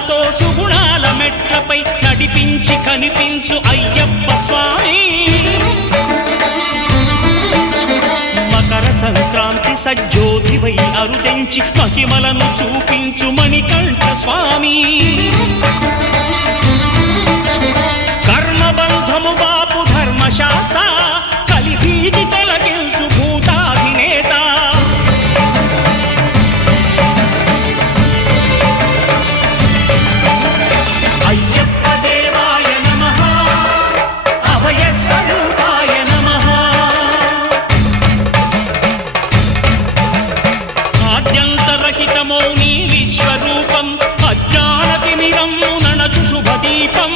సుగుణాలతో సుగుణాల మెట్లపై నడిపించి కనిపించు అయ్యప్ప స్వామి. మకర సంక్రాంతి సజ్జోతివై అరుదెంచి మహిమలను చూపించు మణికంఠ స్వామి. కర్మబంధము బాపు ధర్మశాస్త్ర కలిభీతి తొలగించు భూతాధినేత. అయ్యప్ప దేవాయ నమః అభయ స్వరూపాయ నమః. ఆద్యంతరహితమౌ నీ విశ్వరూపం అజ్ఞానతిమిరము నణచు శుభదీపం.